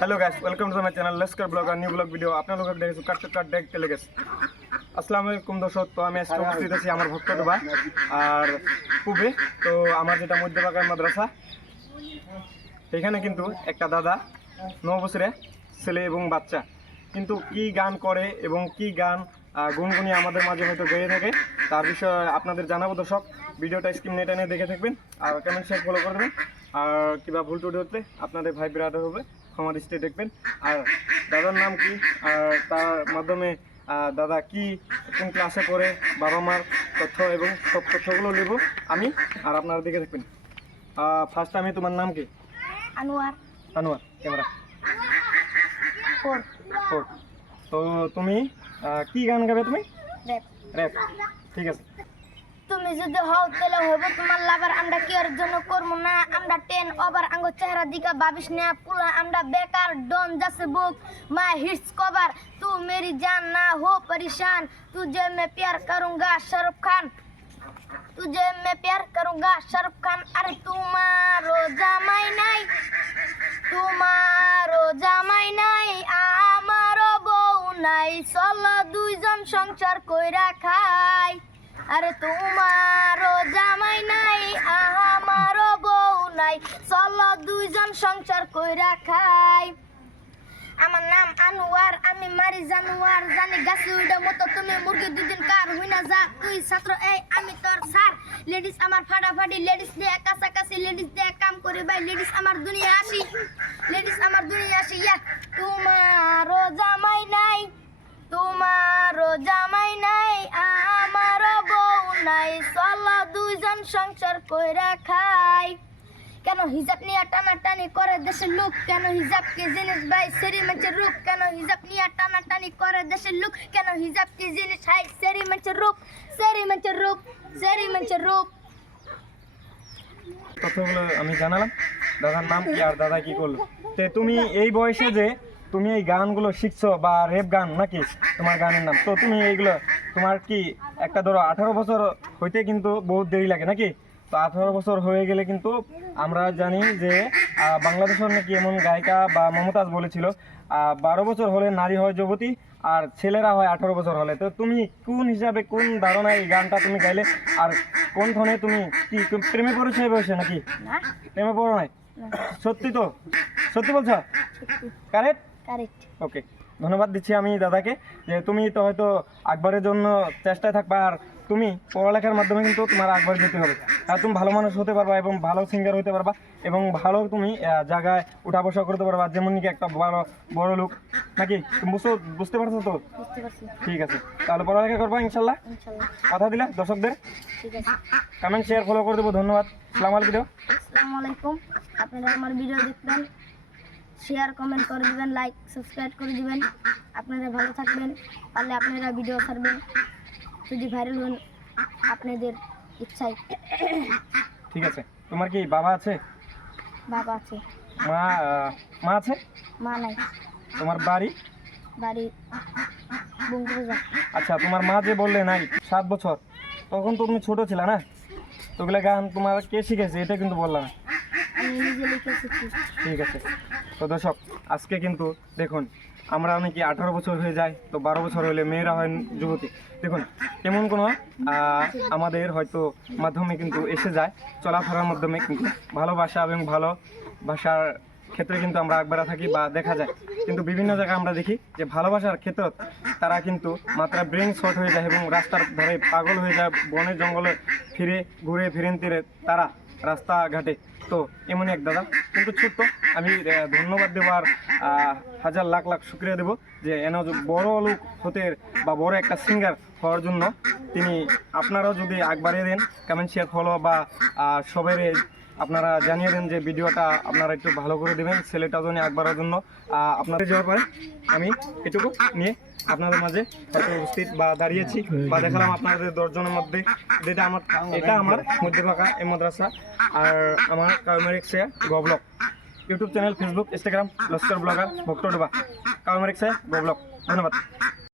Hello guys welcome to my channel Laskar vlog R new blog video আপনার দেখেছ কাট কাট day চলে গেছে আসসালামু আলাইকুম দর্শক, তো আমি আজকে উপস্থিত আছি আমার ভক্ত দেবা আর খুবই তো আমার যেটা মধ্যবাগান মাদ্রাসা, এখানে কিন্তু একটা দাদা ন বছরে ছেলে এবং বাচ্চা। কিন্তু কি গান করে এবং কি গান গুনগুনি আমাদের মাঝে হয়তো গেয়ে থাকে, তার বিষয়ে আপনাদের জানাব দর্শক। ভিডিওটা স্ক্রিন নেটে নিয়ে দেখে থাকবেন, আর কেমন শেয়ার ফলো করবেন আর কিবা ভুল টুটি হতে আপনাদের ভাই বিরাট হবে। ক্ষমা দৃষ্টি দেখবেন। আর দাদার নাম কি? আর তার মাধ্যমে দাদা কি কোন ক্লাসে পড়ে বাবা মার তথ্য এবং সব তথ্যগুলো নেব আমি। আর আপনারা দেখে দেখবেন। ফার্স্ট আমি তোমার নাম কি? আনোয়ার। আনোয়ার ক্যামেরা। তো তুমি কি গান গাবে তুমি? র্যাপ। ঠিক আছে। তুমি যদি হও তাহলে হইব তোমার লাভার, আমরা কেয়ার জন্য করব না? আমরা টেন ওভার আঙ্গ চেহারা দিকা ভাবিস না, পুলা আমরা বেকার, ডন যাচ্ছে বুক মাই হিটস কভার তু মেরি জান না হো পরিশান তুঝে মে প্যার করুঙ্গা শাহরুখ খান। তুঝে মে প্যার করুঙ্গা শাহরুখ খান, আরে তোমার জামাই নাই, তোমার জামাই নাই আমারও বউ নাই, চলো দুইজন সংসার কইরা খায় আরে তোমারও জামাই নাই আমারও বউ নাই। চলো দুইজন সংসার কইরা খাই। আমার নাম আনোয়ার, আমি মারি জানোয়ার। জানি গাছে উইডা মতো তুমি মুরগি দুদিন কার হই না যা তুই ছাত্র, এই আমি তোর স্যার। লেডিস আমার ফাটাফাটি, লেডিস দিয়ে কাছাকাছি, লেডিস দিয়ে কাম করে ভাই। লেডিস আমার দুনিয়া আসি, লেডিস আমার দুনিয়া আসি। ইয়া, তোমারও জামাই নাই। সংসার কইরা খাই। কেন হিজাব নিয়ে টানাটানি করে দেশের লোক? কেন হিজাব কি জিনিস ভাই সেরি মানুষের রূপ? কেন হিজাব নিয়ে টানাটানি করে দেশের লোক? কেন হিজাব কি জিনিস হাই সেরি মানুষের রূপ? সেরি মানুষের রূপ, সেরি মানুষের রূপ। তথ্যগুলো আমি জানালাম। দাদার নাম কি আর দাদা কি করল? তে তুমি এই বয়সে যে তুমি এই গানগুলো শিখছো বা রেপ গান নাকি তোমার গানের নাম? তো তুমি এইগুলো তোমার কি একটা ধরো আঠারো বছর হইতে কিন্তু বহুত দেরি লাগে নাকি? তো আঠারো বছর হয়ে গেলে কিন্তু আমরা জানি যে বাংলাদেশের নাকি এমন গায়িকা বা মমতাজ বলেছিল বারো বছর হলে নারী হয় যুবতী আর ছেলেরা হয় আঠারো বছর হলে। তো তুমি কোন হিসাবে কোন ধারণায় এই গানটা তুমি গাইলে? আর কোন ধরনের তুমি কি প্রেমে পড়েছো বয়সে নাকি? প্রেমে পড়ো নাই? সত্যি তো? সত্যি বলছো? কারেক্ট কারেক্ট ওকে ধন্যবাদ দিচ্ছি আমি দাদাকে যে তুমি তো হয়তো আকবরের জন্য চেষ্টায় থাকবা আর তুমি পড়ালেখার মাধ্যমে কিন্তু তোমার আকবর যেতে হবে। আর তুমি ভালো মানুষ হতে পারবা এবং ভালো সিঙ্গার হতে পারবা এবং ভালো তুমি জায়গায় উঠা বসা করতে পারবা যেমন কি একটা বড় বড় লোক। নাকি? তুমি বুঝতে বুঝতে পারছ তো? ঠিক আছে। তাহলে পড়ালেখা করবা ইনশাল্লাহ? কথা দিলে দর্শকদের? কমেন্ট শেয়ার ফলো করে দেবো। ধন্যবাদ। সালাম আলাইকুম। আপনারা আমার ভিডিও দেখবেন। শেয়ার কমেন্ট করে দিবেন লাইক সাবস্ক্রাইব করে দিবেন। আপনারা ভালো থাকবেন পারলে আপনারা ভিডিও ছাড়বেন। যদি ভাইরাল হন আপনাদের ইচ্ছায়। ঠিক আছে। তোমার কি বাবা আছে? বাবা আছে। মা মা আছে? মা নাই। তোমার বাড়ি? বাড়ি বঙ্গবাজার আচ্ছা তোমার মা যে বললে নাই সাত বছর তখন তো তুমি ছোট ছিল না? তো ওগুলা গান তোমার কে শিখেছে? এটা কিন্তু বললাম। ঠিক আছে। তো দর্শক, আজকে কিন্তু দেখুন, আমরা অনেকে আঠারো বছর হয়ে যায়, তো বারো বছর হলে মেয়েরা হয় যুবতী। দেখুন এমন কোনো আমাদের হয়তো মাধ্যমে কিন্তু এসে যায়, চলাফেরার মাধ্যমে কিন্তু। ভালোবাসা এবং ভালো ভাষার ক্ষেত্রে কিন্তু আমরা একবারে থাকি বা দেখা যায়। কিন্তু বিভিন্ন জায়গায় আমরা দেখি যে ভালোবাসার ক্ষেত্রে তারা কিন্তু মাত্রা ব্রেন শর্ট হয়ে যায় এবং রাস্তার ধারে পাগল হয়ে যায় বনে জঙ্গলে ফিরে, ঘুরে ফিরেন তীরে তারা। রাস্তাঘাটে। তো এমনই এক দাদা, কিন্তু ছোট্ট। আমি ধন্যবাদ দেবো আর হাজার লাখ লাখ শুক্রিয়া দেবো যে এন বড় লোক হতে বা বড় একটা সিঙ্গার হওয়ার জন্য। তিনি আপনারাও যদি একবারে দেন কমেন্ট শেয়ার ফলো বা সবাই আপনারা জানিয়ে দেন যে ভিডিওটা আপনারা একটু ভালো করে দেবেন, ছেলেটা জন্য একবারের জন্য। আপনাদের যাওয়ার পরে আমি এটুকু নিয়ে আপনাদের মাঝে উপস্থিত বা দাঁড়িয়েছি বা দেখালাম আপনাদের দশজনের মধ্যে। যেটা আমার, এটা আমার মধ্যে ফাঁকা এই মাদ্রাসা আর আমার কাউমেরিক সে গব্লক। YouTube channel, Facebook, Instagram, Laskar blogger ভক্ত ডোবা। কাউমেরিক সে গব্লক। ধন্যবাদ।